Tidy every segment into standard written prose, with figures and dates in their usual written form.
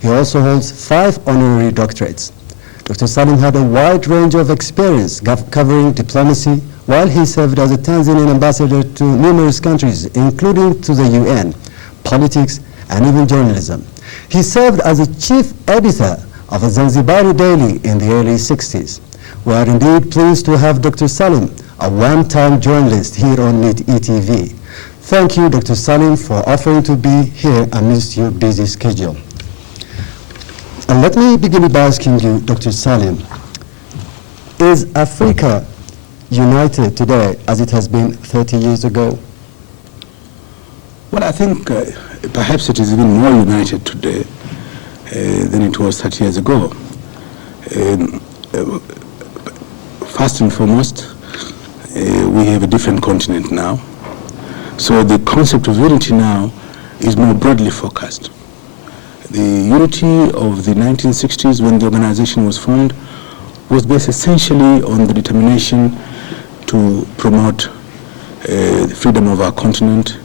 He also holds 5 honorary doctorates. Dr. Salim had a wide range of experience covering diplomacy, while he served as a Tanzanian ambassador to numerous countries, including to the UN, politics, and even journalism. He served as a chief editor of a Zanzibari daily in the early 60s. We are indeed pleased to have Dr. Salim, a one-time journalist here on ETV. Thank you, Dr. Salim, for offering to be here amidst your busy schedule. And let me begin by asking you, Dr. Salim, is Africa united today as it has been 30 years ago? Well, I think perhaps it is even more united today than it was 30 years ago. First and foremost, we have a different continent now. So the concept of unity now is more broadly focused. The unity of the 1960s, when the organization was formed, was based essentially on the determination to promote the freedom of our continent,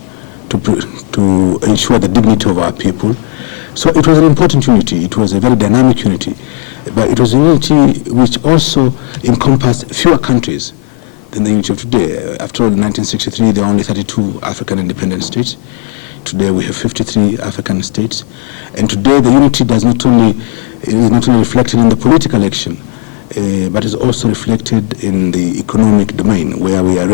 to ensure the dignity of our people. So it was an important unity. It was a very dynamic unity. But it was a unity which also encompassed fewer countries than the unity of today. After all, in 1963, there were only 32 African independent states. Today we have 53 African states, and today the unity is not only reflected in the political action, but is also reflected in the economic domain, where we are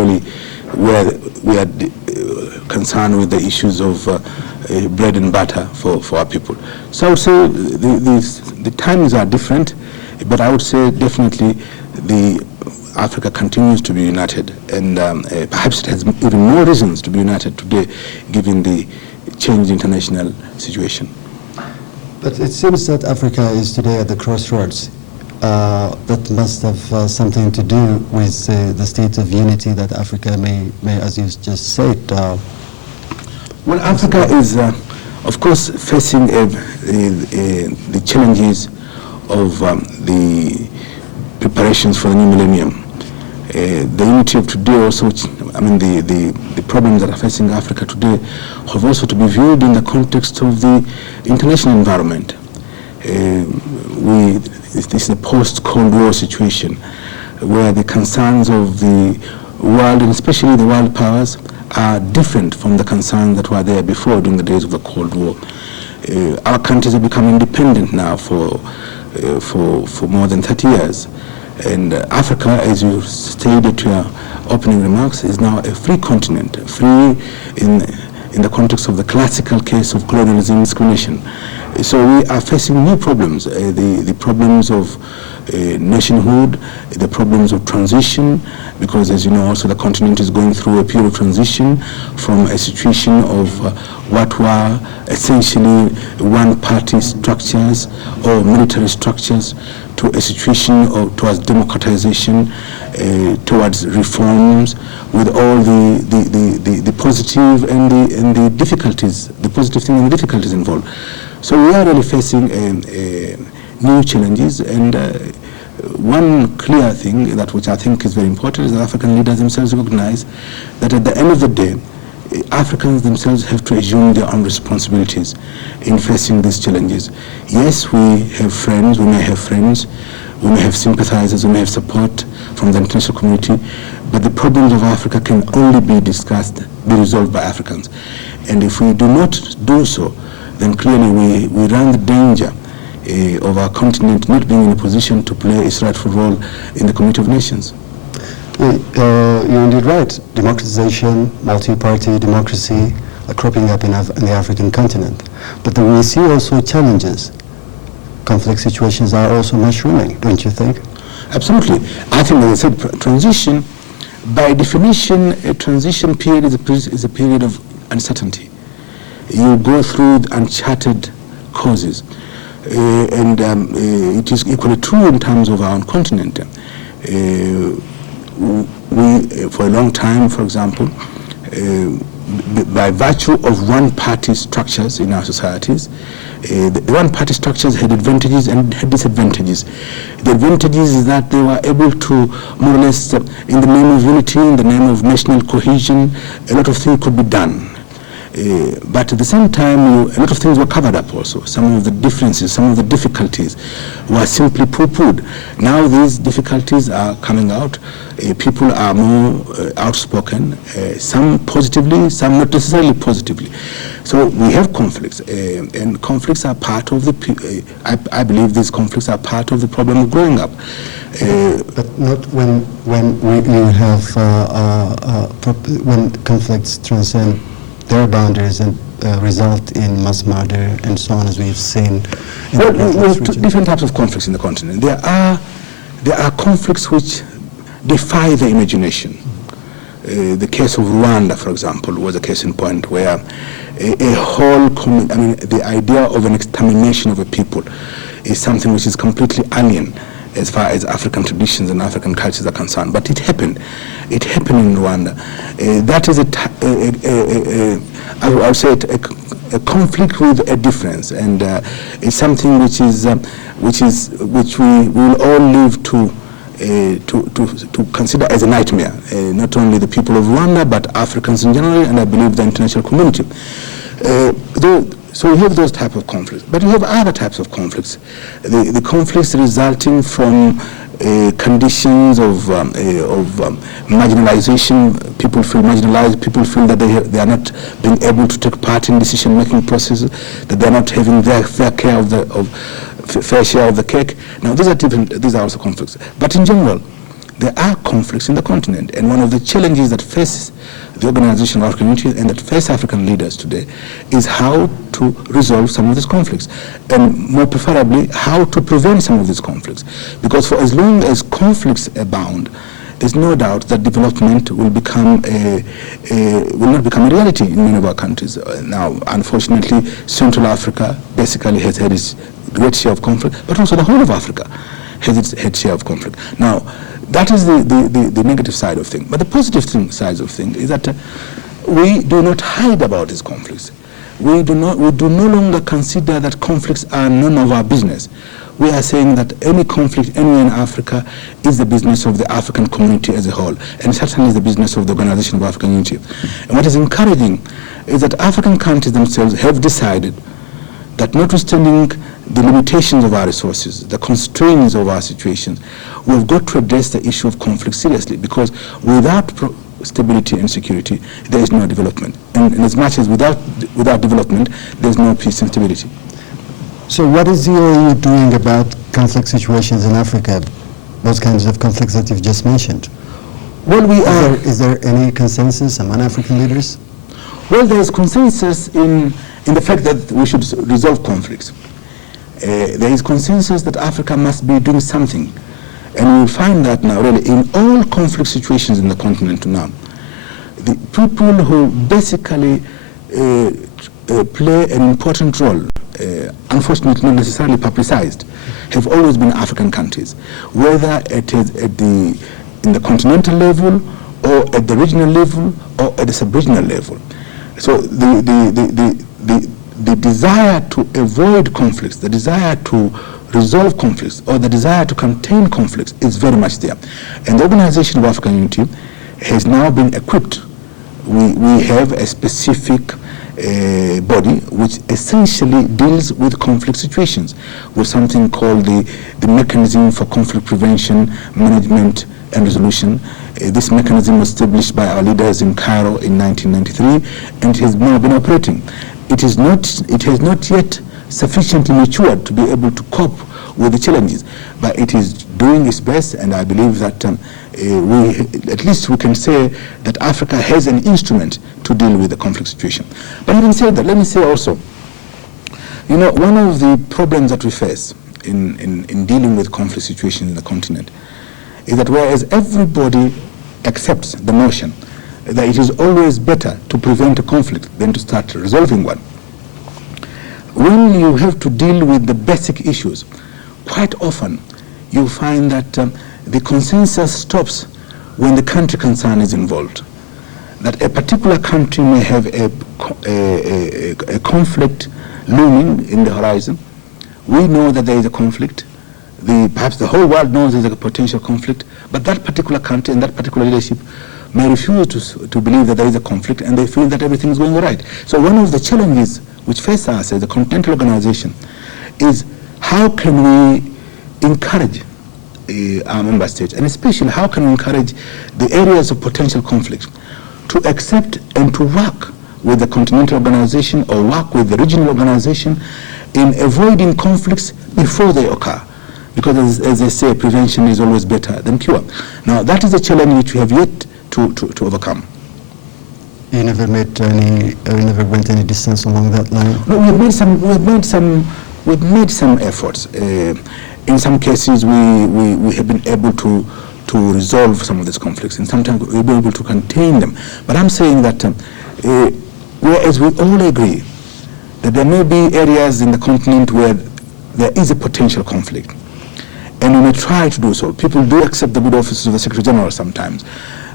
concerned with the issues of bread and butter for our people. So I would say the times are different, but I would say definitely Africa continues to be united, and perhaps it has even more reasons to be united today, given the changed international situation. But it seems that Africa is today at the crossroads. That must have something to do with the state of unity that Africa may as you just said. Well, Africa is, of course, facing the challenges of the preparations for the new millennium. The unity of today also, the problems that are facing Africa today have also to be viewed in the context of the international environment. This is a post-Cold War situation where the concerns of the world, and especially the world powers, are different from the concerns that were there before during the days of the Cold War. Our countries have become independent now for more than 30 years. And Africa, as you stated to your opening remarks, is now a free continent, free in the context of the classical case of colonialism and discrimination. So we are facing new problems, the problems of nationhood, the problems of transition, because as you know also the continent is going through a period of transition from a situation of what were essentially one-party structures or military structures to a situation towards democratization, towards reforms, with all the positive and the difficulties, the positive thing and the difficulties involved. So we are really facing new challenges, and one clear thing which I think is very important is that African leaders themselves recognize that at the end of the day, Africans themselves have to assume their own responsibilities in facing these challenges. Yes, we have friends, we may have sympathizers, we may have support from the international community, but the problems of Africa can only be resolved by Africans. And if we do not do so, then clearly we run the danger of our continent not being in a position to play its rightful role in the community of nations. You're indeed right. Democratization, multi-party democracy are cropping up in the African continent. But then we see also challenges. Conflict situations are also mushrooming, don't you think? Absolutely. I think, as I said, transition, by definition, a transition period is a period of uncertainty. You go through uncharted causes. And it is equally true in terms of our own continent. We, for a long time, for example, by virtue of one-party structures in our societies, the one-party structures had advantages and had disadvantages. The advantages is that they were able to, more or less, in the name of unity, in the name of national cohesion, a lot of things could be done. But at the same time, a lot of things were covered up also. Some of the differences, some of the difficulties were simply poo-pooed. Now these difficulties are coming out. People are more outspoken, some positively, some not necessarily positively. So we have conflicts, and conflicts are part of the, I believe these conflicts are part of the problem of growing up. But not when you have when conflicts transcend their boundaries and result in mass murder and so on, as we've seen. Well, we have different types of conflicts in the continent. There are conflicts which defy the imagination. The case of Rwanda, for example, was a case in point where a whole, the idea of an extermination of a people is something which is completely alien as far as African traditions and African cultures are concerned. But it happened. It happened in Rwanda. That is I would say a conflict with a difference, and it's something which we will all live to consider as a nightmare, not only the people of Rwanda, but Africans in general, and I believe the international community. So we have those type of conflicts, but we have other types of conflicts. The conflicts resulting from conditions of marginalization. People feel marginalized. People feel that they are not being able to take part in decision-making processes, that they are not having their fair share of the cake. Now, these are different. These are also conflicts. But in general, there are conflicts in the continent, and one of the challenges that faces the Organization of African Unity and that face African leaders today is how to resolve some of these conflicts, and more preferably, how to prevent some of these conflicts. Because for as long as conflicts abound, there's no doubt that development will not become a reality in many of our countries. Now, unfortunately, Central Africa basically has had its great share of conflict, but also the whole of Africa has its share of conflict. Now, that is the negative side of things. But the positive side of things is that we do not hide about these conflicts. We do no longer consider that conflicts are none of our business. We are saying that any conflict anywhere in Africa is the business of the African community as a whole, and certainly is the business of the Organization of African Unity. And what is encouraging is that African countries themselves have decided that, notwithstanding the limitations of our resources, the constraints of our situations, we've got to address the issue of conflict seriously, because without stability and security, there is no development. And as much as without development, there's no peace and stability. So what is the EU doing about conflict situations in Africa, those kinds of conflicts that you've just mentioned? Well, is there any consensus among African leaders? Well, there is consensus in the fact that we should resolve conflicts. There is consensus that Africa must be doing something. And we will find that now, really, in all conflict situations in the continent now, the people who basically play an important role, unfortunately not necessarily publicized, have always been African countries, whether it is in the continental level, or at the regional level, or at the sub-regional level. So the desire to avoid conflicts, the desire to resolve conflicts, or the desire to contain conflicts is very much there. And the Organization of African Unity has now been equipped. We have a specific body which essentially deals with conflict situations, with something called the Mechanism for Conflict Prevention, Management and Resolution. This mechanism was established by our leaders in Cairo in 1993, and it has now been operating. It has not yet sufficiently matured to be able to cope with the challenges, but it is doing its best, and I believe that at least we can say that Africa has an instrument to deal with the conflict situation. But having said that, let me say also, one of the problems that we face in dealing with conflict situations in the continent is that whereas everybody accepts the notion that it is always better to prevent a conflict than to start resolving one, when you have to deal with the basic issues, quite often you find that the consensus stops when the country concern is involved. That a particular country may have a conflict looming in the horizon. We know that there is a conflict. Perhaps the whole world knows there's a potential conflict, but that particular country and that particular leadership may refuse to believe that there is a conflict, and they feel that everything is going all right. So one of the challenges which face us as a continental organization is how can we encourage our member states, and especially how can we encourage the areas of potential conflict to accept and to work with the continental organization or work with the regional organization in avoiding conflicts before they occur. Because as they say, prevention is always better than cure. Now that is a challenge which we have yet to overcome. You never made any, never went any distance along that line? No, we've made some efforts. In some cases, we have been able to resolve some of these conflicts, and sometimes we've been able to contain them. But I'm saying that whereas we all agree that there may be areas in the continent where there is a potential conflict, and we may try to do so. People do accept the good offices of the Secretary General sometimes.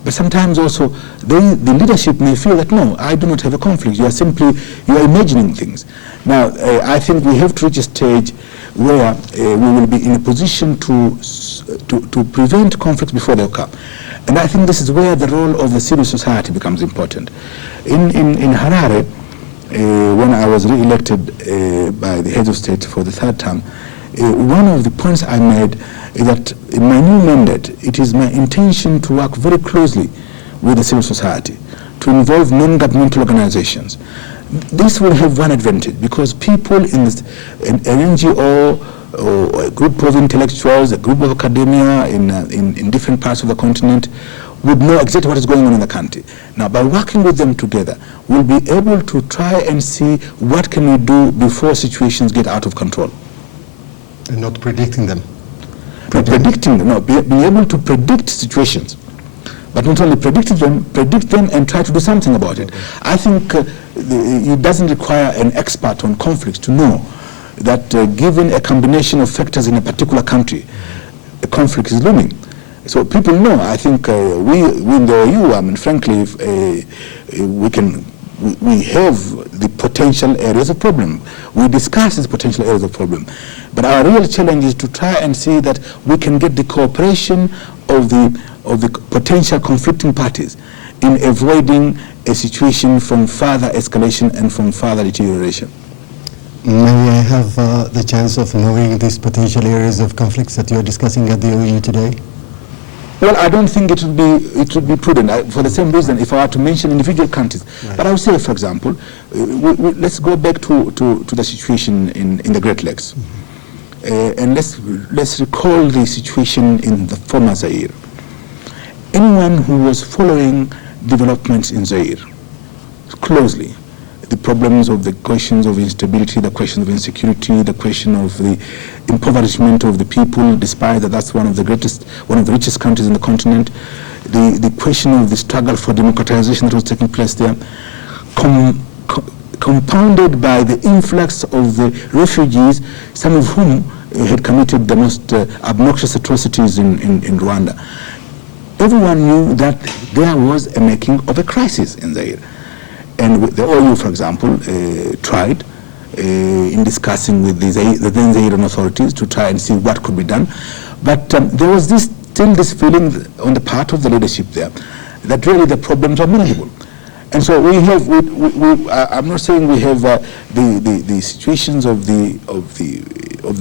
But sometimes also the leadership may feel that, no, I do not have a conflict. You are imagining things. Now, I think we have to reach a stage where we will be in a position to prevent conflicts before they occur. And I think this is where the role of the civil society becomes important. In Harare, when I was re-elected by the heads of state for the third term, one of the points I made is that in my new mandate, it is my intention to work very closely with the civil society, to involve non-governmental organizations. This will have one advantage, because people in an NGO or a group of intellectuals, a group of academia in different parts of the continent would know exactly what is going on in the country. Now, by working with them together, we'll be able to try and see what can we do before situations get out of control. And not predicting them. Predicting them, no, being able to predict situations. But not only predict them and try to do something about it. I think it doesn't require an expert on conflicts to know that given a combination of factors in a particular country, a conflict is looming. So people know. I think we in the OU, I mean, frankly, we have the potential areas of problem. We discuss these potential areas of problem. But our real challenge is to try and see that we can get the cooperation of the potential conflicting parties in avoiding a situation from further escalation and from further deterioration. May I have the chance of knowing these potential areas of conflicts that you are discussing at the OU today? Well, I don't think it would be prudent, for the same reason, if I were to mention individual countries. Right. But I would say, for example, let's go back to the situation in the Great Lakes. Mm-hmm. And let's recall the situation in the former Zaire. Anyone who was following developments in Zaire closely, the problems of the questions of instability, the question of insecurity, the question of the impoverishment of the people, despite that that's one of the richest countries in the continent, the question of the struggle for democratization that was taking place there, compounded by the influx of the refugees, some of whom had committed the most obnoxious atrocities in Rwanda. Everyone knew that there was a making of a crisis in Zaire. And the OU, for example, tried in discussing with the then Zairean authorities to try and see what could be done. But there was still this feeling on the part of the leadership there that really the problems are manageable. And so we have, I'm not saying we have the situations of the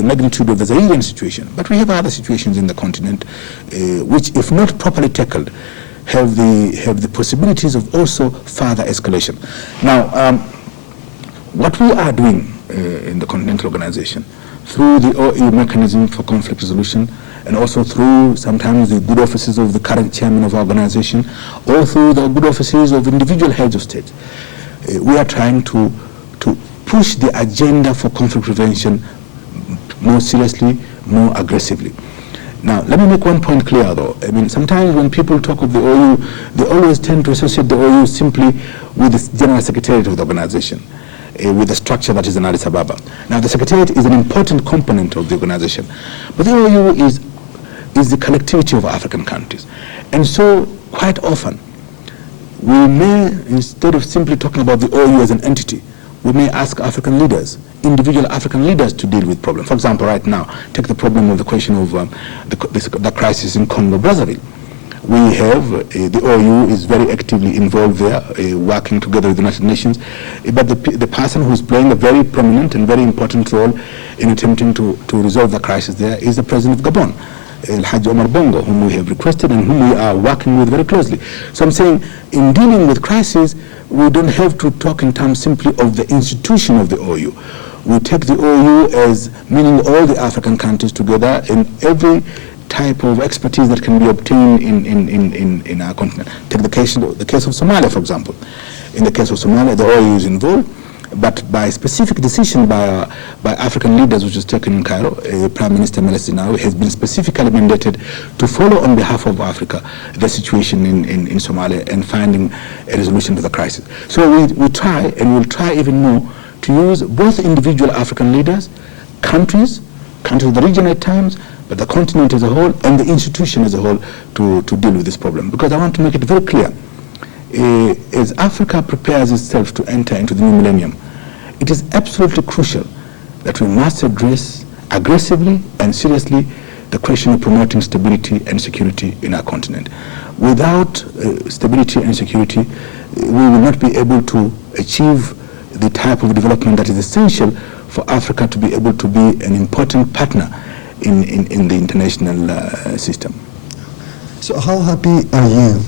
magnitude of the Zairean situation, but we have other situations in the continent which, if not properly tackled, have the possibilities of also further escalation. Now, what we are doing in the Continental Organization through the OU mechanism for conflict resolution, and also through sometimes the good offices of the current chairman of our organization, or through the good offices of individual heads of state, we are trying to push the agenda for conflict prevention more seriously, more aggressively. Now, let me make one point clear, though. I mean, sometimes when people talk of the OU, they always tend to associate the OU simply with the General Secretariat of the organization, with the structure that is in Addis Ababa. Now, the Secretariat is an important component of the organization, but the OU is the collectivity of African countries. And so, quite often, we may, instead of simply talking about the OU as an entity, we may ask African leaders, individual African leaders, to deal with problems. For example, right now, take the problem of the question of the crisis in Congo-Brazzaville. We have, the OAU is very actively involved there, working together with the United Nations. But the person who's playing a very prominent and very important role in attempting to resolve the crisis there is the President of Gabon, Haj Omar Bongo, whom we have requested and whom we are working with very closely. So I'm saying, in dealing with crisis, we don't have to talk in terms simply of the institution of the OAU. We take the OAU as meaning all the African countries together in every type of expertise that can be obtained in our continent. Take the case of Somalia, for example. In the case of Somalia, the OAU is involved, but by specific decision by African leaders, which was taken in Cairo, Prime Minister Meles Zenawi has been specifically mandated to follow on behalf of Africa the situation in Somalia and finding a resolution to the crisis. So we try, and we'll try even more, to use both individual African leaders, countries of the region at times, but the continent as a whole and the institution as a whole to deal with this problem. Because I want to make it very clear, as Africa prepares itself to enter into the new millennium, it is absolutely crucial that we must address aggressively and seriously the question of promoting stability and security in our continent. Without stability and security, we will not be able to achieve the type of development that is essential for Africa to be able to be an important partner in the international system. So how happy are you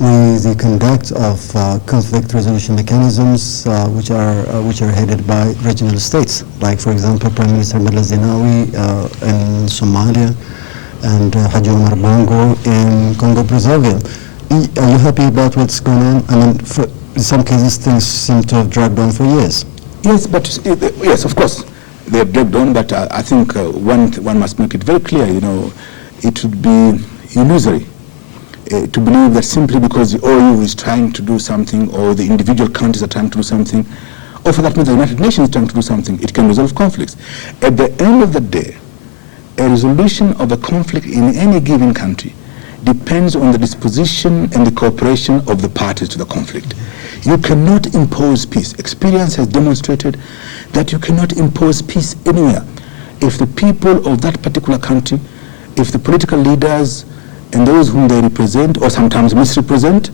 with the conduct of conflict resolution mechanisms which are headed by regional states, like for example Prime Minister Meles Zenawi in Somalia and Haji Omar Bongo in Congo-Brazzaville? Are you happy about what's going on? I mean, in some cases things seem to have dragged on for years. Yes, but yes, of course, they have dragged on, but I think one must make it very clear, it would be illusory to believe that simply because the OAU is trying to do something, or the individual countries are trying to do something, or for that matter the United Nations is trying to do something, it can resolve conflicts. At the end of the day, a resolution of a conflict in any given country depends on the disposition and the cooperation of the parties to the conflict. You cannot impose peace. Experience has demonstrated that you cannot impose peace anywhere. If the people of that particular country, if the political leaders and those whom they represent or sometimes misrepresent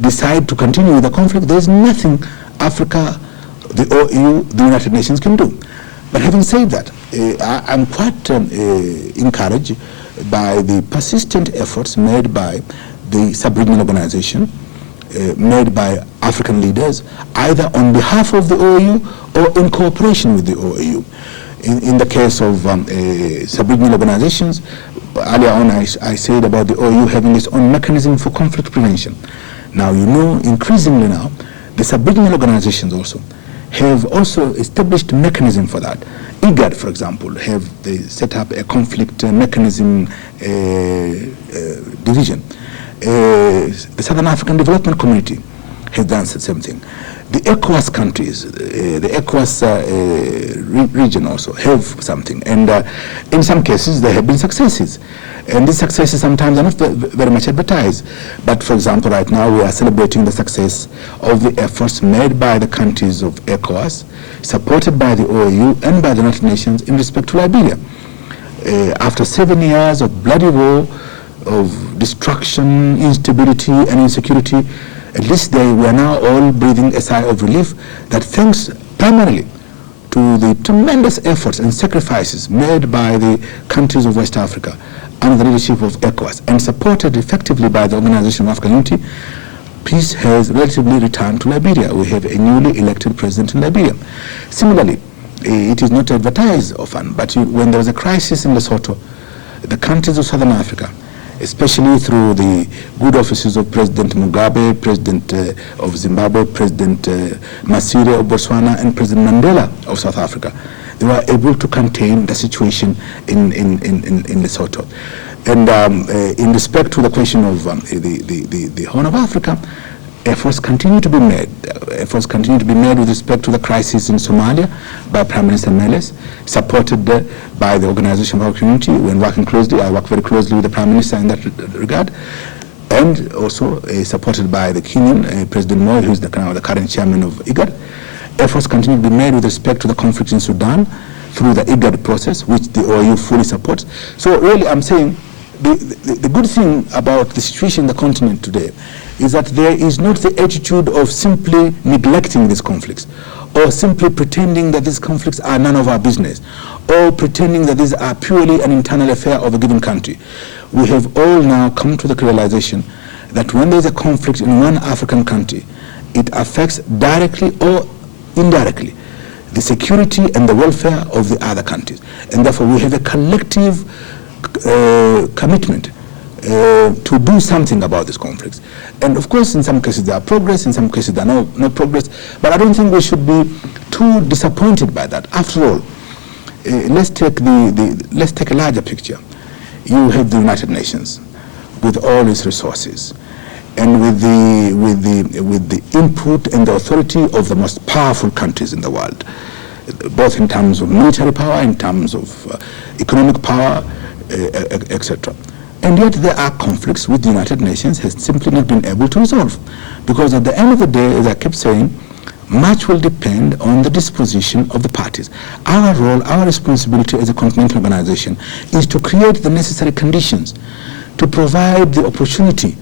decide to continue with the conflict, there is nothing Africa, the OAU, the United Nations can do. But having said that, I'm quite encouraged by the persistent efforts made by the sub-regional organization, made by African leaders, either on behalf of the OAU or in cooperation with the OAU. In the case of sub-regional organizations, earlier on I said about the OAU having its own mechanism for conflict prevention. Now, increasingly now, the sub-regional organizations also have also established mechanism for that. IGAD, for example, they set up a conflict mechanism division. The Southern African Development Community has done the same thing. The ECOWAS countries, the ECOWAS region also have something, and in some cases there have been successes, and these successes sometimes are not very much advertised. But for example, right now we are celebrating the success of the efforts made by the countries of ECOWAS, supported by the OAU and by the United Nations in respect to Liberia. After 7 years of bloody war, of destruction, instability and insecurity, at least we are now all breathing a sigh of relief that thanks primarily to the tremendous efforts and sacrifices made by the countries of West Africa under the leadership of ECOWAS and supported effectively by the Organization of African Unity, peace has relatively returned to Liberia. We have a newly elected president in Liberia. Similarly, it is not advertised often, but when there was a crisis in Lesotho, the countries of Southern Africa, especially through the good offices of President Mugabe, President of Zimbabwe, President Masire of Botswana, and President Mandela of South Africa, they were able to contain the situation in Lesotho. And in respect to the question of the Horn of Africa, efforts continue to be made. Efforts continue to be made with respect to the crisis in Somalia by Prime Minister Meles, supported by the Organization of African Unity. When working closely, I work very closely with the Prime Minister in that regard, and also supported by the Kenyan President Moi, who is the current chairman of IGAD. Efforts continue to be made with respect to the conflict in Sudan through the IGAD process, which the OAU fully supports. So really, I'm saying the good thing about the situation in the continent today is that there is not the attitude of simply neglecting these conflicts, or simply pretending that these conflicts are none of our business, or pretending that these are purely an internal affair of a given country. We have all now come to the realization that when there is a conflict in one African country, it affects directly or indirectly the security and the welfare of the other countries. And therefore we have a collective commitment to do something about these conflicts. And of course, in some cases there are progress, in some cases there are no progress, but I don't think we should be too disappointed by that. After all, let's take a larger picture. You have the United Nations with all its resources, and with the input and the authority of the most powerful countries in the world, both in terms of military power, in terms of economic power, etc. And yet there are conflicts which the United Nations has simply not been able to resolve. Because at the end of the day, as I kept saying, much will depend on the disposition of the parties. Our role, our responsibility as a continental organization is to create the necessary conditions, to provide the opportunity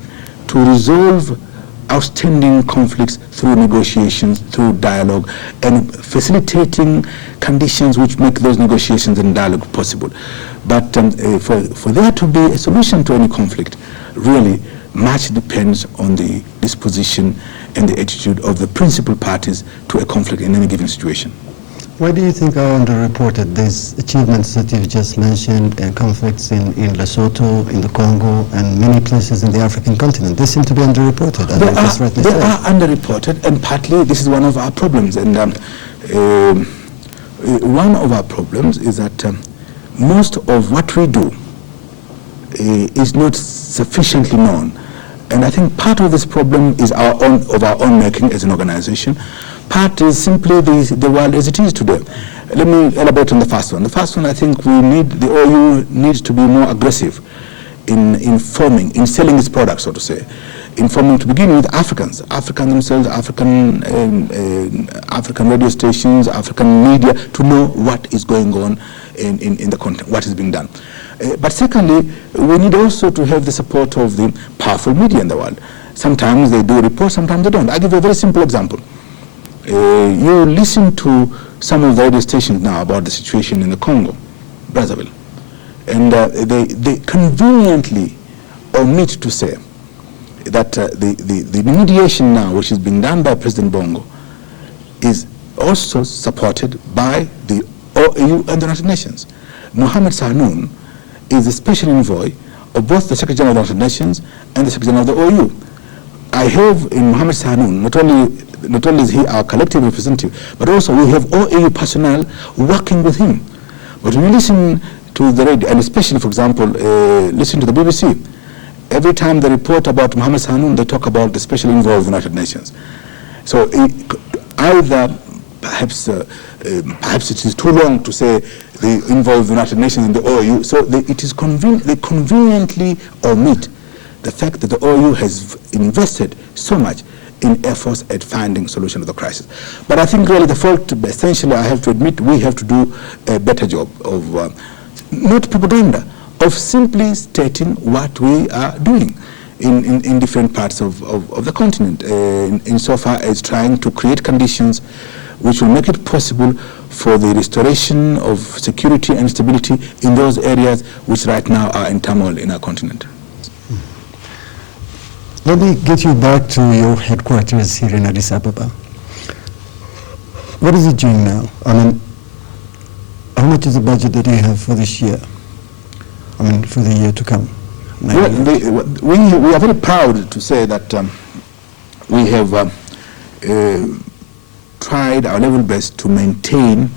to resolve outstanding conflicts through negotiations, through dialogue, and facilitating conditions which make those negotiations and dialogue possible. But for there to be a solution to any conflict, really much depends on the disposition and the attitude of the principal parties to a conflict in any given situation. Why do you think are underreported these achievements that you've just mentioned, and conflicts in Lesotho, in the Congo, and many places in the African continent? They seem to be underreported, as I just rightly said. They are underreported, and partly this is one of our problems. And one of our problems is that most of what we do is not sufficiently known. And I think part of this problem is our own making as an organization. Part is simply the world as it is today. Let me elaborate on the first one. The first one, I think the OU needs to be more aggressive in informing, in selling its products, so to say. Informing to begin with Africans themselves, African radio stations, African media, to know what is going on in the continent, what is being done. But secondly, we need also to have the support of the powerful media in the world. Sometimes they do report, sometimes they don't. I'll give you a very simple example. You listen to some of the radio stations now about the situation in the Congo, Brazzaville, and they conveniently omit to say that the mediation now, which is being done by President Bongo, is also supported by the OAU and the United Nations. Mohamed Sahnoun is the special envoy of both the Secretary General of the United Nations and the Secretary General of the OAU. I have in Mohamed Sahnoun, not only is he our collective representative, but also we have OAU personnel working with him. But when you listen to the radio, and especially, for example, listen to the BBC, every time they report about Mohamed Sahnoun, they talk about the special envoy of the United Nations. So either perhaps it is too long to say the envoy of the United Nations and the OAU, so they conveniently omit the fact that the OAU has invested so much in efforts at finding solution to the crisis. But I think really the fault, essentially, I have to admit, we have to do a better job of, not propaganda, of simply stating what we are doing in different parts of the continent, insofar as trying to create conditions which will make it possible for the restoration of security and stability in those areas which right now are in turmoil in our continent. Let me get you back to your headquarters here in Addis Ababa. What is it doing now? I mean, how much is the budget that you have for this year? I mean, for the year to come? Well, we are very proud to say that we have tried our level best to maintain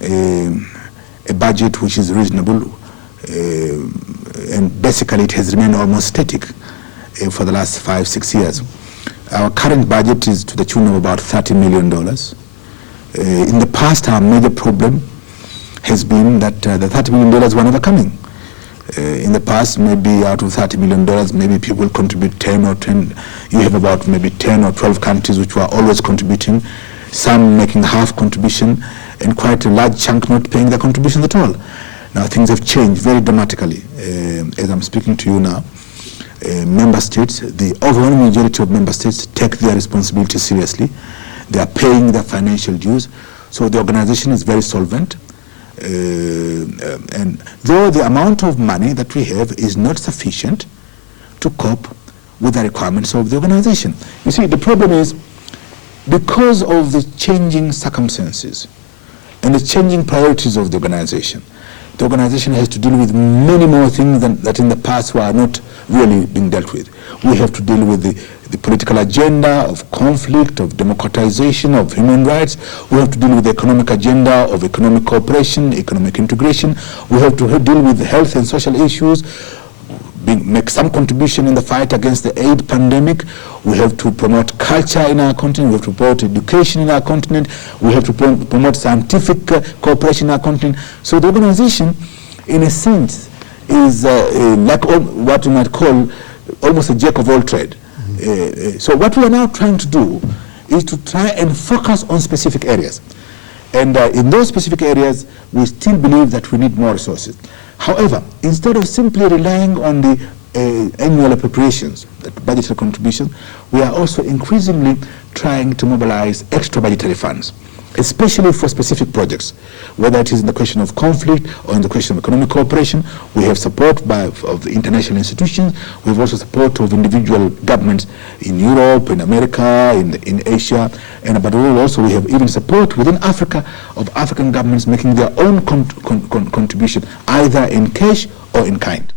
a budget which is reasonable, and basically it has remained almost static for the last 5-6 years. Our current budget is to the tune of about $30 million. In the past, our major problem has been that the $30 million were never coming. In the past, maybe out of $30 million, maybe people contribute 10 or 10. You have about maybe 10 or 12 countries which were always contributing, some making half contribution, and quite a large chunk not paying their contributions at all. Now things have changed very dramatically. As I'm speaking to you now, member states, the overwhelming majority of member states take their responsibility seriously. They are paying their financial dues. So the organization is very solvent. And though the amount of money that we have is not sufficient to cope with the requirements of the organization. You see, the problem is because of the changing circumstances and the changing priorities of the organization has to deal with many more things that in the past were not really being dealt with. We have to deal with the political agenda of conflict, of democratization, of human rights. We have to deal with the economic agenda of economic cooperation, economic integration. We have to deal with health and social issues, make some contribution in the fight against the AIDS pandemic. We have to promote culture in our continent. We have to promote education in our continent. We have to promote scientific cooperation in our continent. So the organization, in a sense, is like what you might call almost a jack of all trades. So what we are now trying to do is to try and focus on specific areas. And in those specific areas, we still believe that we need more resources. However, instead of simply relying on the annual appropriations, that budgetary contribution, we are also increasingly trying to mobilize extra budgetary funds, especially for specific projects, whether it is in the question of conflict or in the question of economic cooperation. We have support of the international institutions. We have also support of individual governments in Europe, in America, in Asia, and above all also we have even support within Africa of African governments making their own contribution, either in cash or in kind.